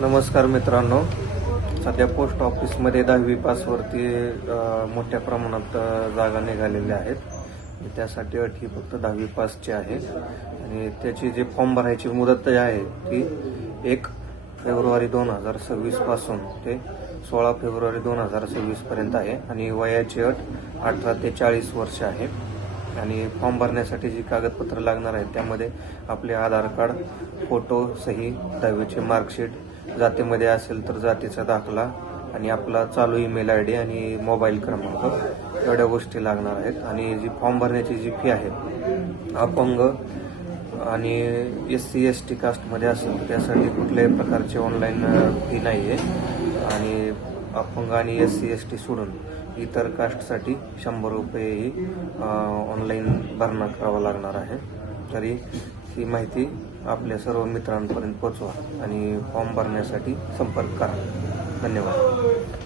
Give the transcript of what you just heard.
नमस्कार मित्रांनो, सध्या पोस्ट ऑफिसमध्ये 10वी पासवरती मोठ्या प्रमाणात जागा निघालेल्या आहेत। त्यासाठी अट ही फक्त 10वी पासची आहे आणि त्याची जे फॉर्म भरायची मुदत आहे ती 1 फेब्रुवारी 2026 पासून ते 16 फेब्रुवारी 2026 पर्यंत आहे आणि वयाची अट 18 ते 40 वर्ष आहे। आणि फॉर्म भरण्यासाठी जी कागदपत्र लागणार आहेत त्यामध्ये आपले आधार कार्ड, फोटो, सही, 10वीची मार्कशीट, जातीमध्ये असेल तर जातीचा दाखला आणि आपला चालू ईमेल आयडी आणि मोबाईल क्रमांक एवढ्या गोष्टी लागणार आहेत। आणि जी फॉर्म भरण्याची जी फी आहे, अपंग आणि SC ST कास्टमध्ये असेल त्यासाठी कुठल्याही प्रकारची ऑनलाईन फी नाही आहे आणि अपंग आणि SC ST सोडून इतर कास्टसाठी 100 रुपये ही ऑनलाईन भरणा करावा लागणार आहे। तरी ही माहिती आपल्या सर्व मित्रांपर्यंत पोहोचवा आणि फॉर्म भरण्यासाठी संपर्क करा। धन्यवाद।